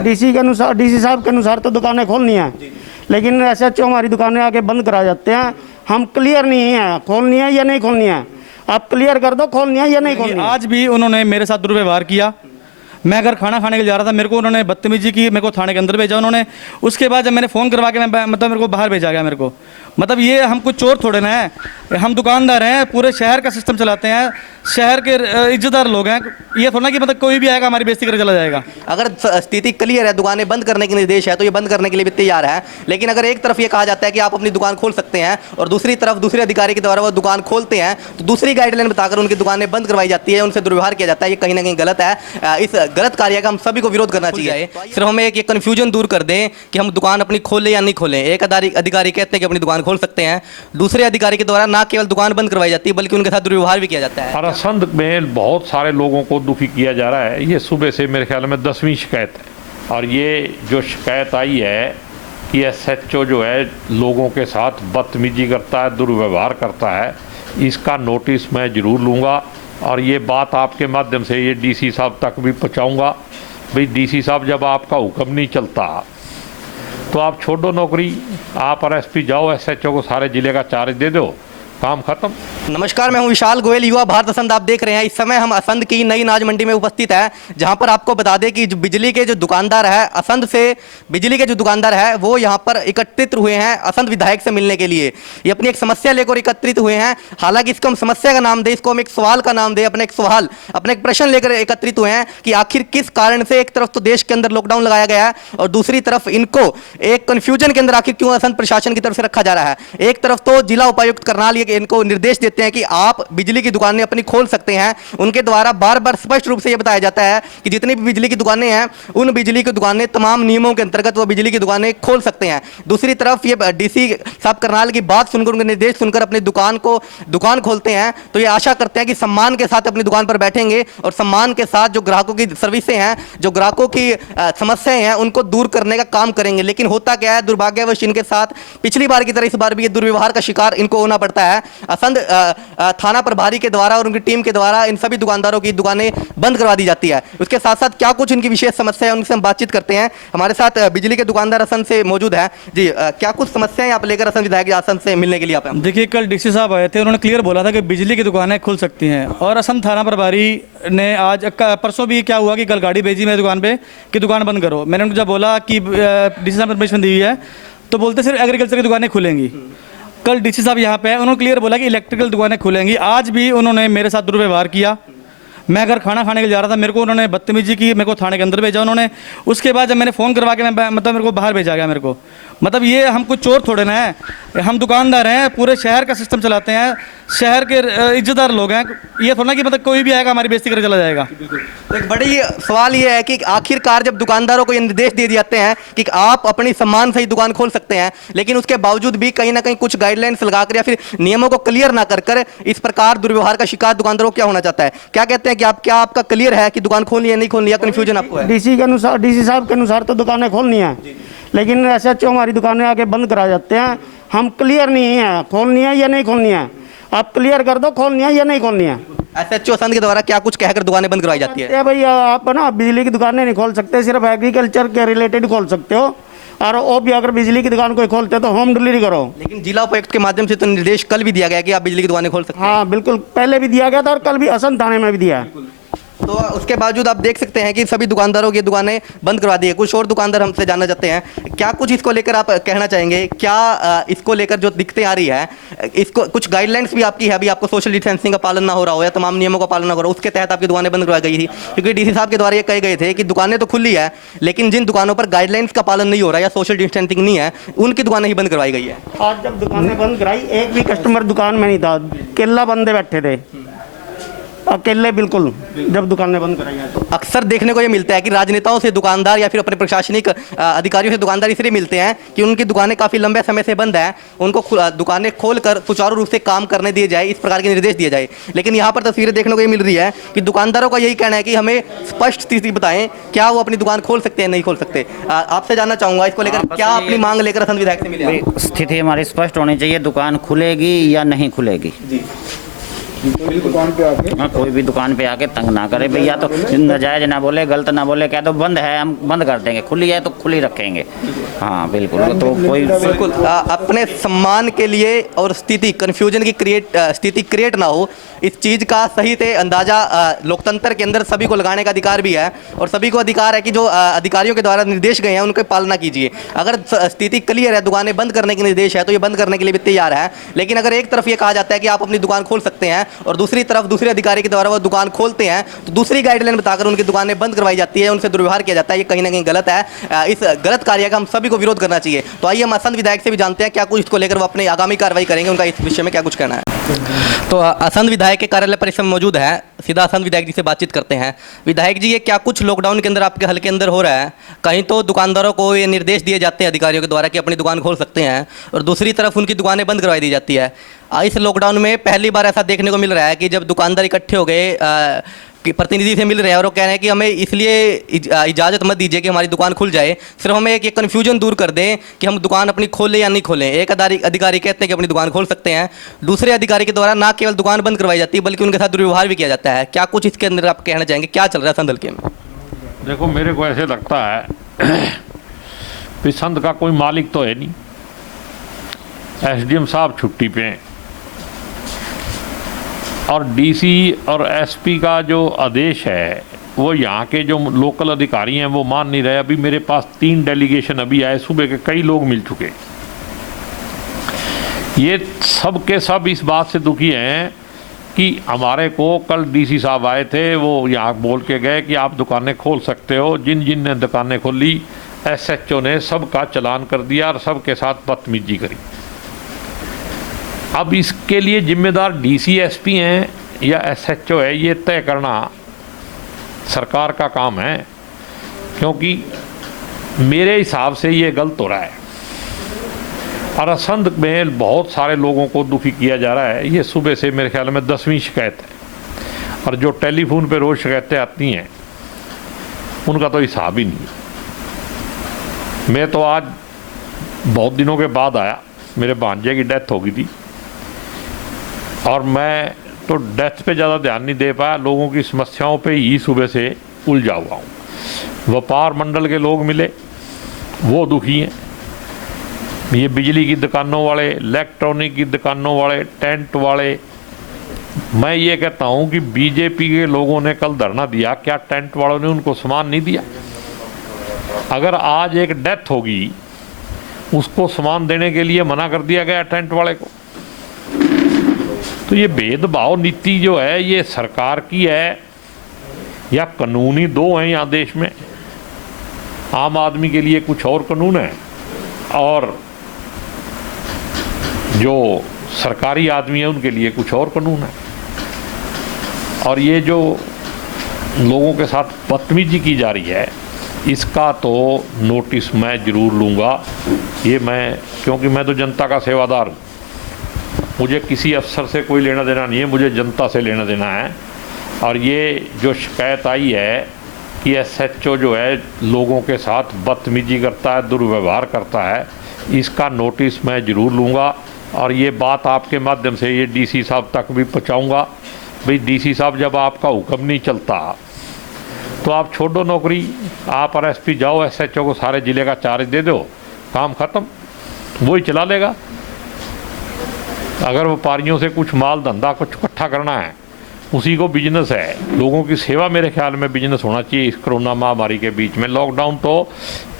DC के अनुसार, DC साहब के अनुसार तो दुकानें खोलनी है, लेकिन एसएचओ हमारी दुकानें आके बंद करा जाते हैं। हम क्लियर नहीं है खोलनी है या नहीं खोलनी है, आप क्लियर कर दो खोलनी है या नहीं खोलनी है। आज भी उन्होंने मेरे साथ दुर्व्यवहार किया। मैं अगर खाना खाने के लिए जा रहा था, मेरे को उन्होंने बदतमीजी की, मेरे को थाने के अंदर भेजा उन्होंने। उसके बाद जब मैंने फ़ोन करवा के मेरे को बाहर भेजा गया। मेरे को मतलब ये हम कुछ चोर थोड़े ना है, हम दुकानदार हैं, पूरे शहर का सिस्टम चलाते हैं, शहर के इज्जतदार लोग हैं। ये थोड़ा ना कि मतलब कोई भी आएगा हमारी बेइज्जती करके चला जाएगा। अगर स्थिति क्लियर है, दुकानें बंद करने के निर्देश है, तो ये बंद करने के लिए भी तैयार है। लेकिन अगर एक तरफ ये कहा जाता है कि आप अपनी दुकान खोल सकते हैं और दूसरी तरफ दूसरे अधिकारी के द्वारा वो दुकान खोलते हैं, तो दूसरी गाइडलाइन बताकर उनकी दुकानें बंद करवाई जाती है, उनसे दुर्व्यवहार किया जाता है। ये कहीं ना कहीं गलत है। इस गलत कार्य का हम सभी को विरोध करना चाहिए। सिर्फ हमें एक कन्फ्यूजन दूर कर दें कि हम दुकान अपनी खोलें या नहीं खोलें। एक अधिकारी कहते हैं कि अपनी दुकान खोल सकते हैं, दूसरे अधिकारी के द्वारा ना केवल दुकान बंद करवाई जाती है बल्कि उनके साथ दुर्व्यवहार भी किया जाता है। असंध में बहुत सारे लोगों को दुखी किया जा रहा है। ये सुबह से मेरे ख्याल में 10वीं शिकायत है, और ये जो शिकायत आई है कि एसएचओ जो है लोगों के साथ बदतमीजी करता है, दुर्व्यवहार करता है, इसका नोटिस मैं ज़रूर लूँगा और ये बात आपके माध्यम से ये डीसी साहब तक भी पहुँचाऊँगा। भाई डीसी साहब, जब आपका हुक्म नहीं चलता तो आप छोड़ो नौकरी, आप आरएसपी जाओ, एसएचओ को सारे जिले का चार्ज दे दो, काम खत्म। नमस्कार, मैं हूं विशाल गोयल, युवा भारत असंध आप देख रहे हैं। इस समय हम असंध की नई अनाज मंडी में उपस्थित है, जहां पर आपको बता दें कि बिजली के जो दुकानदार है, असंध से बिजली के जो दुकानदार है वो यहां पर एकत्रित हुए हैं असंध विधायक से मिलने के लिए। ये अपनी एक समस्या लेकर एकत्रित हुए हैं। हालांकि इसको हम समस्या का नाम दे, इसको हम एक सवाल का नाम दे, अपने एक सवाल, अपने एक प्रश्न लेकर एकत्रित हुए हैं कि आखिर किस कारण से एक तरफ तो देश के अंदर लॉकडाउन लगाया गया है और दूसरी तरफ इनको एक कंफ्यूजन के अंदर आखिर क्यों असंध प्रशासन की तरफ से रखा जा रहा है। एक तरफ तो जिला उपायुक्त करनाल इनको निर्देश देते हैं कि आप बिजली की दुकानें अपनी खोल सकते हैं। उनके द्वारा बार बार स्पष्ट रूप से यह बताया जाता है कि जितनी भी बिजली की दुकानें हैं, उन बिजली की दुकानें तमाम नियमों के अंतर्गत वो बिजली की दुकानें खोल सकते हैं। दूसरी तरफ ये डीसी साहब करनाल की बात सुनकर, उनके निर्देश सुनकर अपनी दुकान खोलते हैं, तो ये आशा करते हैं कि सम्मान के साथ अपनी दुकान पर बैठेंगे और सम्मान के साथ जो ग्राहकों की सर्विसें हैं, जो ग्राहकों की समस्याएं हैं, उनको दूर करने का काम करेंगे। लेकिन होता क्या है, दुर्भाग्यवश इनके साथ पिछली बार की तरह इस बार भी ये दुर्व्यवहार का शिकार इनको होना पड़ता है। असंध थाना प्रभारी के द्वारा और उनकी टीम के द्वारा इन सभी दुकानदारों की दुकानें बंद करवा दी जाती है। उसके साथ साथ क्या कुछ इनकी विशेष समस्या है, उनसे हम बातचीत करते हैं। हमारे साथ बिजली के दुकानदार असंध से मौजूद है जी। क्या कुछ समस्याएं आप लेकर असंध विधायक असंध से मिलने के लिए आप? देखिए, कल डीसी साहब आए थे, उन्होंने क्लियर बोला था कि बिजली की दुकानें खुल सकती हैं, और असंध थाना प्रभारी ने आज परसों भी क्या हुआ कि कल गाड़ी भेजी मेरी दुकान पे कि दुकान बंद करो। मैंने उनको जब बोला कि डीसी साहब ने परमिशन दी हुई है, तो बोलते सिर्फ एग्रीकल्चर की दुकानें खुलेंगी। कल डीसी साहब यहाँ पे आए, उन्होंने क्लियर बोला कि इलेक्ट्रिकल दुकानें खुलेंगी। आज भी उन्होंने मेरे साथ दुर्व्यवहार किया। मैं अगर खाना खाने के लिए जा रहा था, मेरे को उन्होंने बदतमीजी की, मेरे को थाने के अंदर भेजा उन्होंने। उसके बाद जब मैंने फ़ोन करवा के मेरे को बाहर भेजा गया। मेरे को मतलब ये हम कुछ चोर थोड़े ना है, हम दुकानदार हैं, पूरे शहर का सिस्टम चलाते हैं, शहर के इज्जतदार लोग हैं। ये थोड़ा ना कि मतलब कोई भी आएगा हमारी बेइज्जती करके चला जाएगा। तो एक बड़ी सवाल ये है कि आखिरकार जब दुकानदारों को ये निर्देश दे दिए जाते हैं कि आप अपनी सम्मान से ही दुकान खोल सकते हैं, लेकिन उसके बावजूद भी कहीं ना कहीं कुछ गाइडलाइंस लगाकर या फिर नियमों को क्लियर ना कर इस प्रकार दुर्व्यवहार का शिकार दुकानदारों को क्या होना चाहता है? क्या कहते हैं कि आपका क्लियर है कि दुकान खोलनी है नहीं खोलनी, या कंफ्यूजन आपको है? डीसी के अनुसार, डीसी साहब के अनुसार तो दुकानें खोलनी है, लेकिन एसएचओ हमारी दुकानें आके बंद करा जाते हैं। हम क्लियर नहीं है खोलनी है या नहीं खोलनी है, आप क्लियर कर दो खोलनी है या नहीं खोलनी है। एसएचओ असंध के द्वारा क्या कुछ कहकर दुकानें बंद करवाई जाती है? भाई आप ना बिजली की दुकानें नहीं खोल सकते, सिर्फ एग्रीकल्चर के रिलेटेड खोल सकते हो, और वो भी अगर बिजली की दुकान कोई खोलते हो तो होम डिलीवरी करो। लेकिन जिला उपायुक्त के माध्यम से तो निर्देश कल भी दिया गया कि आप बिजली की दुकानें खोल सकते हैं। हाँ बिल्कुल, पहले भी दिया गया था और कल भी असंध थाने में भी दिया है। तो उसके बावजूद आप देख सकते हैं कि सभी दुकानदारों की दुकानें बंद करवा दी है। कुछ और दुकानदार हमसे जानना चाहते हैं, क्या कुछ इसको लेकर आप कहना चाहेंगे? क्या इसको लेकर जो दिक्कतें आ रही है, इसको कुछ गाइडलाइंस भी आपकी है, अभी आपको सोशल डिस्टेंसिंग का पालन ना हो रहा हो या तमाम नियमों का पालन ना हो रहा हो, उसके तहत आपकी दुकानें बंद करवाई गई थी? क्योंकि डीसी साहब के द्वारा ये कहे गए थे कि दुकानें तो खुली है, लेकिन जिन दुकानों पर गाइडलाइंस का पालन नहीं हो रहा या सोशल डिस्टेंसिंग नहीं है, उनकी दुकानें ही बंद करवाई गई है। आज जब दुकानें बंद कराई, एक भी कस्टमर दुकान में नहीं था, केला बंदे बैठे थे अकेले, बिल्कुल, जब दुकानें बंद कराई। तो अक्सर देखने को ये मिलता है कि राजनेताओं से दुकानदार या फिर अपने प्रशासनिक अधिकारियों से दुकानदार इसलिए मिलते हैं कि उनकी दुकानें काफ़ी लंबे समय से बंद हैं, उनको दुकानें खोलकर सुचारू रूप से काम करने दिए जाए, इस प्रकार के निर्देश दिए जाए। लेकिन यहाँ पर तस्वीरें देखने को ये मिल रही है कि दुकानदारों का यही कहना है कि हमें स्पष्ट स्थिति बताएं, क्या वो अपनी दुकान खोल सकते हैं नहीं खोल सकते। आपसे जानना चाहूँगा इसको लेकर, क्या अपनी मांग लेकर असंध विधायक से मिले? स्थिति हमारी स्पष्ट होनी चाहिए, दुकान खुलेगी या नहीं खुलेगी। कोई भी दुकान पे आके हाँ, कोई भी दुकान पे आके तंग ना करे भैया, तो नाजायज ना बोले, गलत ना बोले, क्या तो बंद है हम बंद कर देंगे, खुली है तो खुली रखेंगे। हाँ बिल्कुल, तो कोई बिल्कुल अपने सम्मान के लिए और स्थिति कन्फ्यूजन की स्थिति क्रिएट ना हो, इस चीज़ का सही से अंदाज़ा लोकतंत्र के अंदर सभी को लगाने का अधिकार भी है, और सभी को अधिकार है कि जो अधिकारियों के द्वारा निर्देश गए हैं उनकी पालना कीजिए। अगर स्थिति क्लियर है, दुकानें बंद करने के निर्देश है, तो ये बंद करने के लिए भी तैयार है। लेकिन अगर एक तरफ ये कहा जाता है कि आप अपनी दुकान खोल सकते हैं और दूसरी तरफ दूसरे अधिकारी के द्वारा वो दुकान खोलते हैं, तो दूसरी गाइडलाइन बताकर उनकी दुकानें बंद करवाई जाती है, उनसे दुर्व्यवहार किया जाता है, ये कहीं ना कहीं गलत है। इस गलत कार्य का हम सभी को विरोध करना चाहिए। तो आइए हम असंध विधायक से भी जानते हैं क्या कुछ इसको लेकर वो अपनी आगामी कार्रवाई करेंगे, उनका इस विषय में क्या कुछ कहना है। तो असंध विधायक के कार्यालय पर इस समय मौजूद है, सीधा असंध विधायक जी से बातचीत करते हैं। विधायक जी, ये क्या कुछ लॉकडाउन के अंदर आपके हल्के अंदर हो रहा है? कहीं तो दुकानदारों को ये निर्देश दिए जाते हैं अधिकारियों के द्वारा कि अपनी दुकान खोल सकते हैं, और दूसरी तरफ उनकी दुकानें बंद करवाई दी जाती है। इस लॉकडाउन में पहली बार ऐसा देखने को मिल रहा है कि जब दुकानदार इकट्ठे हो गए कि प्रतिनिधि से मिल रहे हैं और वो कह रहे हैं कि हमें इसलिए इजाज़त मत दीजिए कि हमारी दुकान खुल जाए, सिर्फ हमें एक कन्फ्यूजन दूर कर दें कि हम दुकान अपनी खोलें या नहीं खोलें। एक अधिकारी कहते हैं कि अपनी दुकान खोल सकते हैं, दूसरे अधिकारी के द्वारा ना केवल दुकान बंद करवाई जाती है बल्कि उनके साथ दुर्व्यवहार भी किया जाता है। क्या कुछ इसके अंदर आप कहना चाहेंगे, क्या चल रहा है संध हल्के में? देखो, मेरे को ऐसे लगता है कि संध का कोई मालिक तो है नहीं। एसडीएम साहब छुट्टी पे हैं और डीसी और एसपी का जो आदेश है वो यहाँ के जो लोकल अधिकारी हैं वो मान नहीं रहे। अभी मेरे पास 3 डेलीगेशन अभी आए, सुबह के कई लोग मिल चुके। ये सब के सब इस बात से दुखी हैं कि हमारे को कल डीसी साहब आए थे, वो यहाँ बोल के गए कि आप दुकानें खोल सकते हो। जिन जिन ने दुकानें खोली एसएचओ ने सबका चालान कर दिया और सबके साथ बदतमीजी करी। अब इसके लिए जिम्मेदार डीसी एसपी हैं या एसएचओ है, ये तय करना सरकार का काम है, क्योंकि मेरे हिसाब से ये गलत हो रहा है और असंध में बहुत सारे लोगों को दुखी किया जा रहा है। ये सुबह से मेरे ख्याल में 10वीं शिकायत है और जो टेलीफोन पे रोज़ शिकायतें आती हैं उनका तो हिसाब ही नहीं। मैं तो आज बहुत दिनों के बाद आया, मेरे भांजे की डेथ हो गई थी और मैं तो डेथ पे ज़्यादा ध्यान नहीं दे पाया, लोगों की समस्याओं पे ही सुबह से उलझा हुआ हूँ। व्यापार मंडल के लोग मिले, वो दुखी हैं। ये बिजली की दुकानों वाले, इलेक्ट्रॉनिक की दुकानों वाले, टेंट वाले, मैं ये कहता हूँ कि बीजेपी के लोगों ने कल धरना दिया, क्या टेंट वालों ने उनको सामान नहीं दिया? अगर आज एक डेथ होगी उसको सामान देने के लिए मना कर दिया गया टेंट वाले को, तो ये भेदभाव नीति जो है ये सरकार की है या कानूनी दो हैं यहाँ देश में। आम आदमी के लिए कुछ और कानून है और जो सरकारी आदमी है उनके लिए कुछ और कानून है। और ये जो लोगों के साथ बदतमीजी की जा रही है इसका तो नोटिस मैं ज़रूर लूँगा। ये मैं, क्योंकि मैं तो जनता का सेवादार हूँ, मुझे किसी अफसर से कोई लेना देना नहीं है, मुझे जनता से लेना देना है। और ये जो शिकायत आई है कि एसएचओ जो है लोगों के साथ बदतमीजी करता है, दुर्व्यवहार करता है, इसका नोटिस मैं ज़रूर लूँगा और ये बात आपके माध्यम से ये डीसी साहब तक भी पहुँचाऊँगा। भाई डीसी साहब, जब आपका हुक्म नहीं चलता तो आप छोड़ो नौकरी, आप और एसपी जाओ, एसएचओ को सारे ज़िले का चार्ज दे दो, काम ख़त्म, वही चला लेगा। अगर व्यापारियों से कुछ माल धंधा कुछ इकट्ठा करना है, उसी को बिजनेस है। लोगों की सेवा मेरे ख्याल में बिजनेस होना चाहिए। इस कोरोना महामारी के बीच में लॉकडाउन तो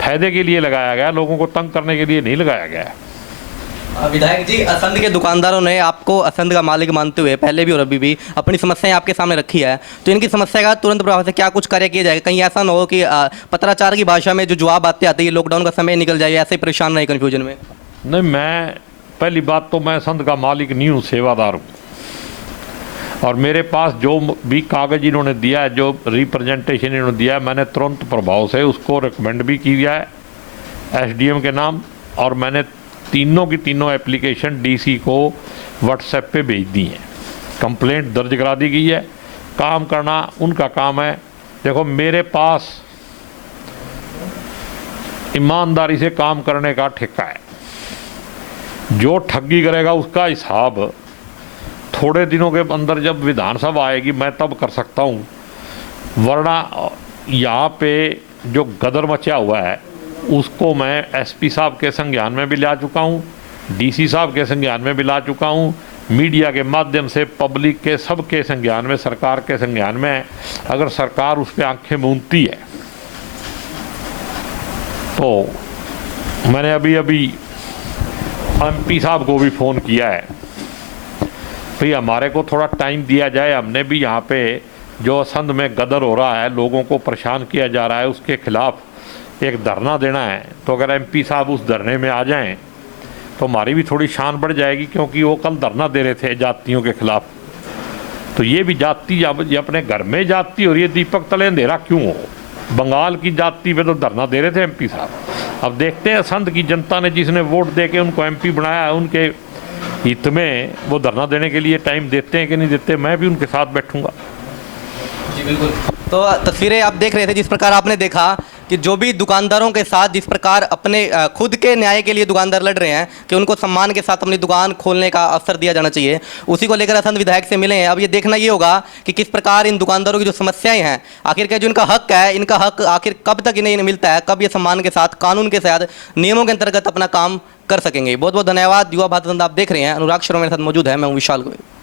फायदे के लिए लगाया गया, लोगों को तंग करने के लिए नहीं लगाया गया। विधायक जी, असंध के दुकानदारों ने आपको असंध का मालिक मानते हुए पहले भी और अभी भी अपनी समस्याएं आपके सामने रखी है, तो इनकी समस्या का तुरंत प्रभाव से क्या कुछ कार्य किया जाएगा? कहीं ऐसा ना हो कि पत्राचार की भाषा में जो जवाब आते आते ही लॉकडाउन का समय निकल जाए, ऐसे परेशान नहीं कन्फ्यूजन में? नहीं, मैं पहली बात तो मैं संध का मालिक नहीं हूँ, सेवादार हूँ। और मेरे पास जो भी कागज़ इन्होंने दिया है, जो रिप्रेजेंटेशन इन्होंने दिया है, मैंने तुरंत प्रभाव से उसको रिकमेंड भी किया है एसडीएम के नाम, और मैंने तीनों की तीनों एप्लीकेशन डीसी को व्हाट्सएप पे भेज दी हैं। कंप्लेंट दर्ज करा दी गई है। काम करना उनका काम है। देखो, मेरे पास ईमानदारी से काम करने का ठेका है। जो ठगी करेगा उसका हिसाब थोड़े दिनों के अंदर जब विधानसभा आएगी मैं तब कर सकता हूँ, वरना यहाँ पे जो गदर मचा हुआ है उसको मैं एसपी साहब के संज्ञान में भी ला चुका हूँ, डीसी साहब के संज्ञान में भी ला चुका हूँ, मीडिया के माध्यम से पब्लिक के सबके संज्ञान में, सरकार के संज्ञान में। अगर सरकार उस पर आंखें मूंदती है तो मैंने अभी एमपी साहब को भी फ़ोन किया है, भाई हमारे को थोड़ा टाइम दिया जाए, हमने भी यहाँ पे जो असंध में गदर हो रहा है, लोगों को परेशान किया जा रहा है, उसके खिलाफ एक धरना देना है। तो अगर एमपी साहब उस धरने में आ जाएं तो हमारी भी थोड़ी शान बढ़ जाएगी, क्योंकि वो कल धरना दे रहे थे जातियों के खिलाफ। तो ये भी जाति, ये अपने घर में जाति और ये दीपक तले अंधेरा क्यों हो? बंगाल की जाति पे तो धरना दे रहे थे एमपी साहब। अब देखते हैं असंध की जनता ने जिसने वोट दे के उनको एमपी बनाया है, उनके हित में वो धरना देने के लिए टाइम देते हैं कि नहीं देते। मैं भी उनके साथ बैठूंगा। जी बिल्कुल। तो तस्वीरें आप देख रहे थे, जिस प्रकार आपने देखा कि जो भी दुकानदारों के साथ जिस प्रकार अपने खुद के न्याय के लिए दुकानदार लड़ रहे हैं कि उनको सम्मान के साथ अपनी दुकान खोलने का अवसर दिया जाना चाहिए, उसी को लेकर असंध विधायक से मिले हैं। अब ये देखना ये होगा कि किस प्रकार इन दुकानदारों की जो समस्याएं हैं, आखिरकार जो इनका हक है, इनका हक आखिर कब तक इन्हें मिलता है, कब ये सम्मान के साथ, कानून के साथ, नियमों के अंतर्गत अपना काम कर सकेंगे। बहुत बहुत धन्यवाद। युवा भारत संघ आप देख रहे हैं, अनुराग शर्मा मेरे साथ मौजूद है, मैं हूँ विशाल गोयल।